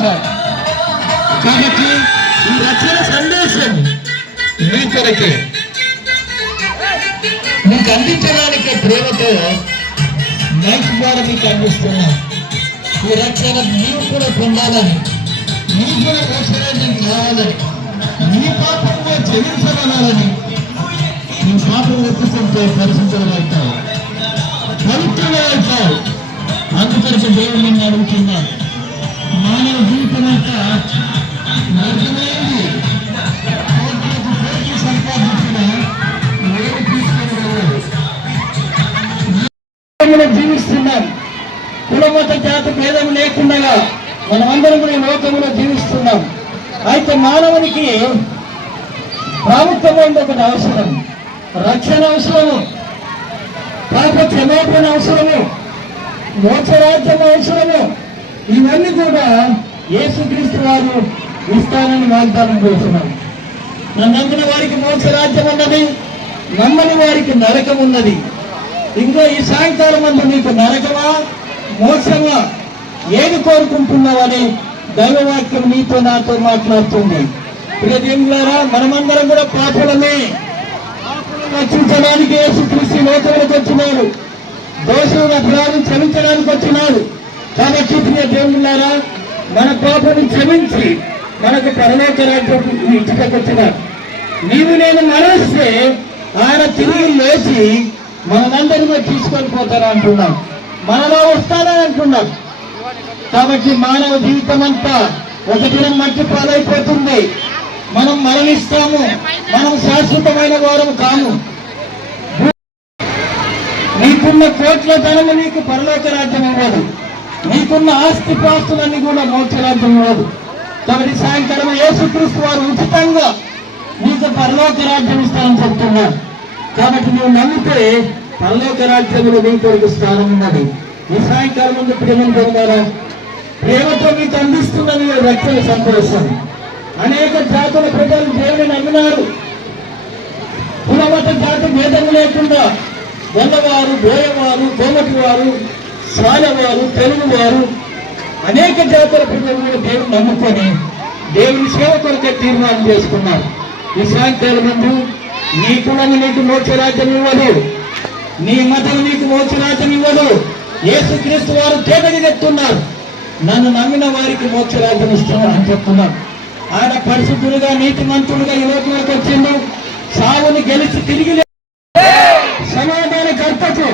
సంతోషం. కాబట్టి ఈ రక్షణ సందేశం మీ కొరకే, మీకు అందించడానికి ప్రేమతో మైక్ ద్వారా మీకు అందిస్తున్నా. ఈ రక్షణ నీవు కూడా పొందాలని, నీవు కూడా మోక్షరాజ్యం కావాలని, నీ పాపంలో చెల్లించబడాలని, నీ పాపం ఒప్పుకుంటే పరిశుద్ధులవుతావు, పవిత్రులు అవుతావు. అందుకొరకు దేవుడు నిన్ను అడుగుతున్నాను. మానవ జీవితం అంతా నరకమైంది. సంపాదించిన ఏమి తీసుకుని జీవిస్తున్నాం. కులమత జాతి భేదం లేకుండా మనమందరం కూడా ఈ లోకంలో జీవిస్తున్నాం. అయితే మానవునికి ప్రాముఖ్యమైన ఒకటి అవసరం, రక్షణ అవసరము, పాప క్షమాపణ అవసరము, మోక్షరాజ్యం అవసరము. ఇవన్నీ కూడా యేసుక్రీస్తు వారు ఇస్తానని వాగ్దానం చేస్తున్నారు. నమ్మిన వారికి మోక్షరాజ్యం ఉన్నది, నమ్మని వారికి నరకం ఉన్నది. ఇంకో ఈ సాయంకాలం అంతా నీకు నరకమా మోక్షమా ఏది కోరుకుంటున్నావని దైవవాక్యం నీతో నాతో మాట్లాడుతుంది. ప్రియదేవులారా, మనమందరం కూడా పాపులమే. రక్షించడానికి యేసుక్రీస్తు లోకంలోకి వచ్చినాడు, దోషులను అపరాధం క్షమించడానికి వచ్చినాడు. కాబట్టి ప్రియ దేవులారా, మన పాపను క్షమించి మనకు పరలోక రాజ్యం ఇంటికి వచ్చినాడు. నీవు నేను మరణిస్తే ఆయన తిరిగి లేచి మనందరినీ తీసుకొని పోతారా అంటున్నాం, మనలో వస్తానని అంటున్నాం. కాబట్టి మానవ జీవితం అంతా ఒక దినం మట్టి పాలైపోతుంది. మనం మరణిస్తాము, మనం శాశ్వతమైన వారము కాము. నీకున్న కోట్ల ధనము నీకు పరలోక రాజ్యం ఇవ్వదు, నీకున్న ఆస్తి పాస్తులన్నీ కూడా మోక్ష రాజ్యం ఇవ్వదు. కాబట్టి సాయంకాలం యేసుక్రీస్తు వారు ఉచితంగా నీకు పరలోక రాజ్యం ఇస్తానని చెప్తున్నారు. కాబట్టి నువ్వు నమ్మితే పరలోక రాజ్యంలో నీ కొరకు స్థానం ఉన్నది. ఈ సాయంకాలం ముందు ప్రేమను పొందారా? ప్రేమతో మీకు అందిస్తున్నది రక్షణ సంతోషం. అనేక జాతుల ప్రజలు దేవుని నమ్మినారు. కులమత జాతి భేదం లేకుండా గొల్లవారు, బోయవారు, కోమటి వారు, సాలవారు, తెలుగువారు, అనేక జాతుల ప్రజలు దేవుని నమ్ముకొని దేవుని సేవ కొరకే తీర్మానం చేసుకున్నారు. ఈ సాయంకాలం ముందు నీ కులం నీకు మోక్షరాజ్యం ఇవ్వదు, నీ మతం నీకు మోక్షరాజ్యం ఇవ్వదు. యేసుక్రీస్తు వారు తేటగా చెప్తున్నారు, నన్ను నమ్మిన వారికి మోక్షరాజ్యం ఇస్తున్నాను అని చెప్తున్నారు. ఆయన పరిశుద్ధులుగా నీతిమంతులుగా ఈ లోకంలోకి వచ్చిండు. సావుని గెలిచి తిరిగి సమాధాన కర్తకు